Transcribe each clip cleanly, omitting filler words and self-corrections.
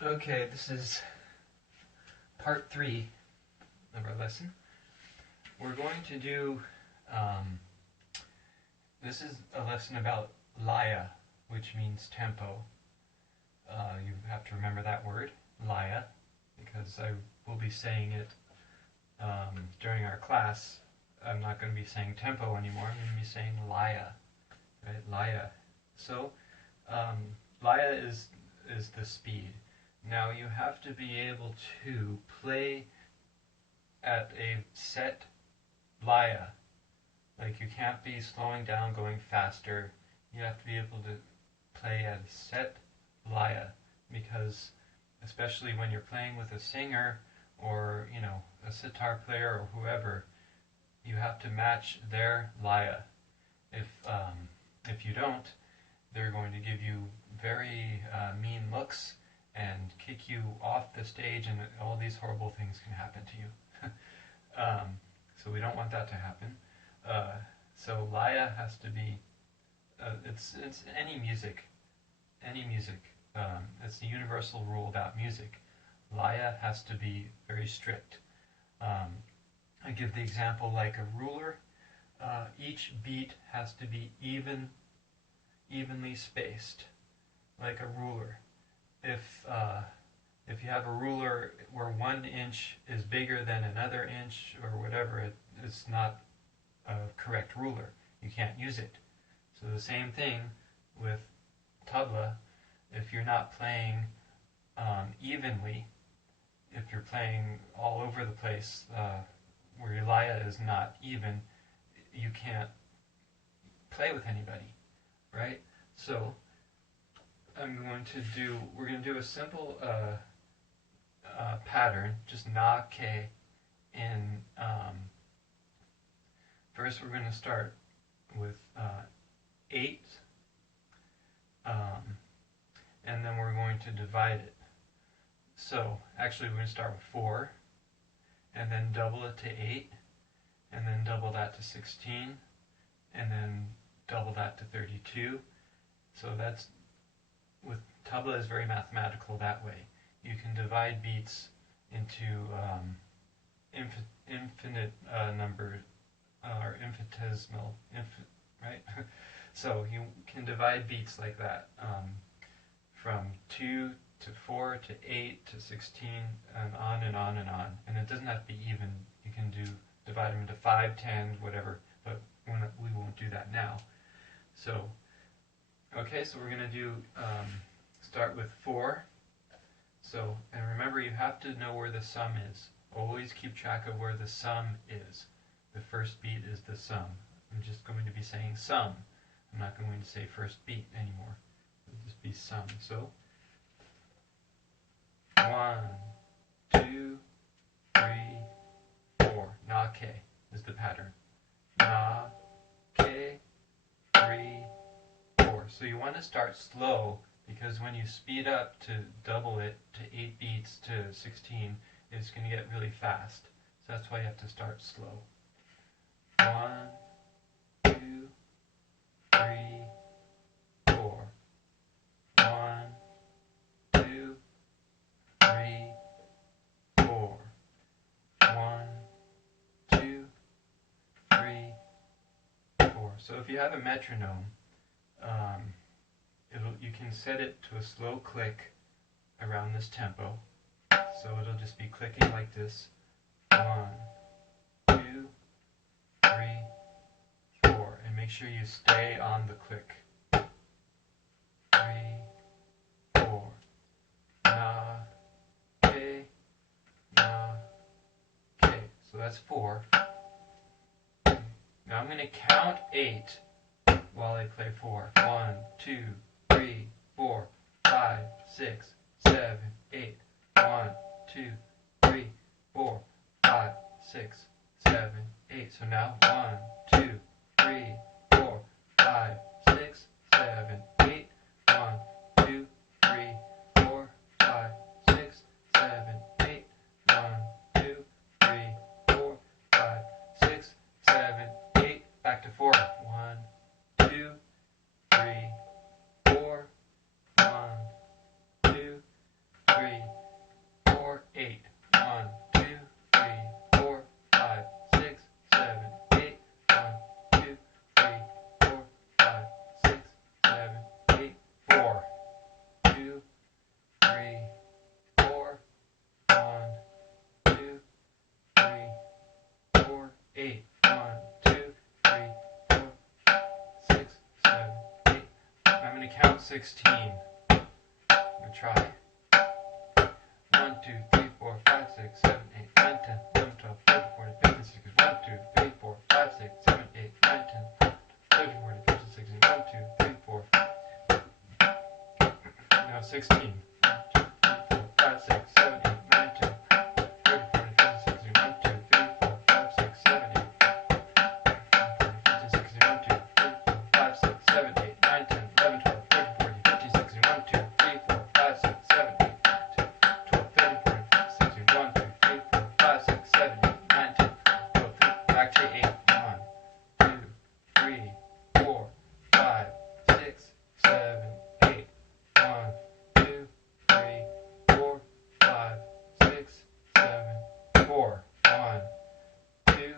Okay, this is part 3 of our lesson. We're going to do, this is a lesson about LAYA, which means tempo. You have to remember that word, LAYA, because I will be saying it during our class. I'm not going to be saying tempo anymore, I'm going to be saying LAYA, right? LAYA. So, LAYA is the speed. Now you have to be able to play at a set LAYA. Like you can't be slowing down, going faster. You have to be able to play at a set LAYA, because especially when you're playing with a singer or, you know, a sitar player or whoever, you have to match their LAYA. If you don't, they're going to give you very mean looks and kick you off the stage, and all these horrible things can happen to you. So we don't want that to happen. So LAYA has to be, it's any music. It's the universal rule about music. LAYA has to be very strict. I give the example like a ruler. Each beat has to be evenly spaced, like a ruler. If you have a ruler where 1 inch is bigger than another inch or whatever, it's not a correct ruler. You can't use it. So the same thing with tabla. If you're not playing evenly, if you're playing all over the place, where your LAYA is not even, you can't play with anybody, right? So we're going to do a simple pattern, just na, ke, in, first we're going to start with 8, and then we're going to divide it. So, actually we're going to start with 4, and then double it to 8, and then double that to 16, and then double that to 32. So that's, with tabla is very mathematical that way. You can divide beats into infinite number, or infinitesimal, right? So you can divide beats like that, from 2 to 4 to 8 to 16, and on and on and on. And it doesn't have to be even. You can divide them into 5, 10, whatever, but we won't do that now. So, okay, so we're going to do, start with 4. So, and remember, you have to know where the sum is. Always keep track of where the sum is. The first beat is the sum. I'm just going to be saying sum. I'm not going to say first beat anymore. It'll just be sum. So, 1, 2, 3, 4. Na, ke is the pattern. Na, ke, 3, 4. So you want to start slow, because when you speed up to double it to 8 beats to 16, it's going to get really fast. So that's why you have to start slow. 1, 2, 3, 4. 1, 2, 3, 4. 1, 2, 3, 4. So if you have a metronome, you can set it to a slow click around this tempo. So it'll just be clicking like this. 1, 2, 3, 4. And make sure you stay on the click. 3, 4. Na, ke, na, ke. So that's 4. Now I'm going to count 8 while I play 4. 1, 2, 3, 4, 5, 6, 7, 8. 1, 2, 3, 4, 5, 6, 7, 8. So now 1, 2, 3, 4, 5, 6, 7, 8. 1, 2, 3, 4, 5, 6, 7, 8. 1, 2, 3, 4, 5, 6, 7, 8. Back to 4. 1, 2, 3, 4. 1, 2, 3, 2, 3, 4, 1, 2, 3, 4, 8, 1, 2, 3, 4, 6, 7, 8. I'm going to count 16. I'm going to try. 1, 2, 3, 4, 5, 6, 7, 8, 9, 10, 11, 12, 13, 14, 15, 16. 1, 2, 3, 4, 5, 6, 7, 8, 9, 10, 13, 14, 15, 16. 1, 2, 3, 4. Now 16. 1, 2, 3, 4, 5, 6, 7, 8, 9, 10, 13, 14, 15, 16. 1, 2, 3, 4, 5, 6, 7, 8, 15, 16. 1, 2, 3, 4, 5, 6, 7, 8, 9, 10, 11, 12, 13, 14, 15, 16. 1, 2, 3, 4, 5, 6, 7, 8, 12, 13, 14, 15, 16. 1, 2, 3, 4, 5, 6, 7, 8, 9, 10, 12, 13, back to 8. 1, 2, 3, 4, 5, 6, 7, 8. 1, 2, 3, 4, 5, 6, 7, 4. 1, 2,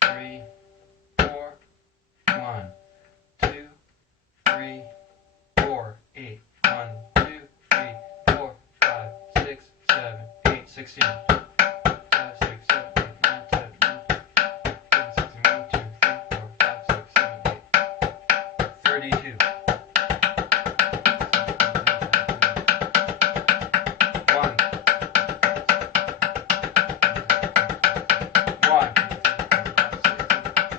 3, 4, 1, 2, 3, 4, 8. 1, 2, 3, 4, 5, 6, 7, 8, 16. 5, 6, 7, 8, 9, 10, 11, 12, 13, 14, 15, 16. 1, 2, 3, 4, 5, 6, 7, 8. 32. 1. 1.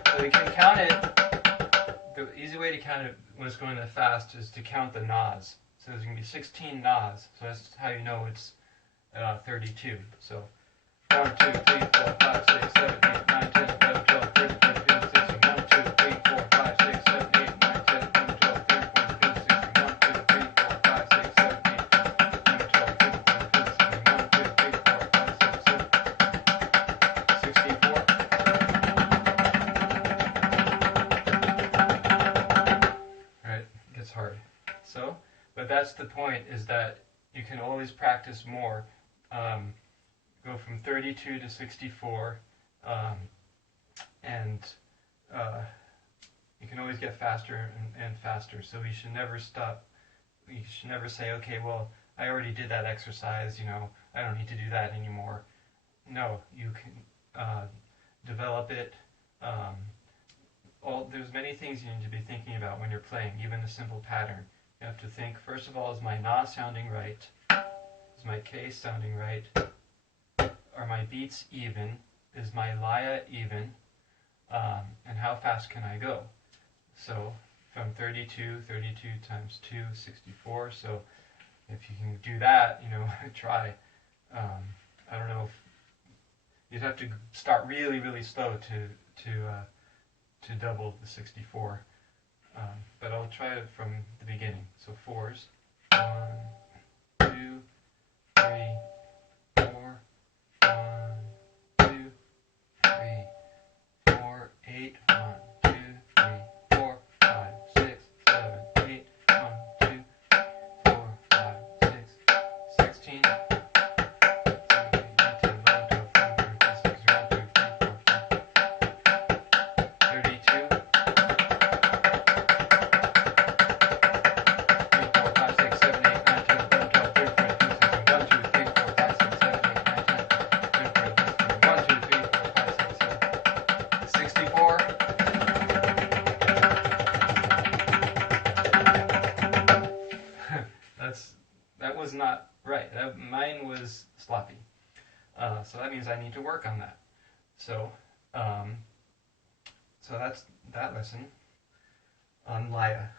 So we can count it. The easy way to count it when it's going that fast is to count the nas. So there's going to be 16 nas. So that's how you know it's 32. So 1, 2, 3, 4, 5, 6, 7, 8, 9, 10, 11, 12, 13, 14, 15, 16. 1, 2, 3, 4, 5, 6, 7, 8, 9, 10, 11, 12, 13, 14, 15, 16. 1, 2, 3, 4, 5, 6, 7, 8, 9, 12, 13, 14, 15, 16. 1, 2, 3, 4, 5, 6, 7, 64. Right? It gets hard. So, but that's the point, is that you can always practice more. Go from 32 to 64, and you can always get faster and faster. So you should never stop. You should never say, okay, well, I already did that exercise, you know, I don't need to do that anymore. No, you can develop it. There's many things you need to be thinking about when you're playing, even a simple pattern. You have to think, first of all, is my na sounding right? Is my K sounding right? Are my beats even? Is my LAYA even? And how fast can I go? So from 32 times 2, 64. So if you can do that, you know, try. I don't know if you'd have to start really, really slow to double the 64. But I'll try it from the beginning. So 4s. 1, 2, 3, 4. 1, 2, 3, 4, 8. 1, 2, 3, 4, 5, 6, 7, 8. 1, 2, 4, 5, 6, 16. that was not right. Mine was sloppy. So that means I need to work on that. So, so that's that lesson on LAYA.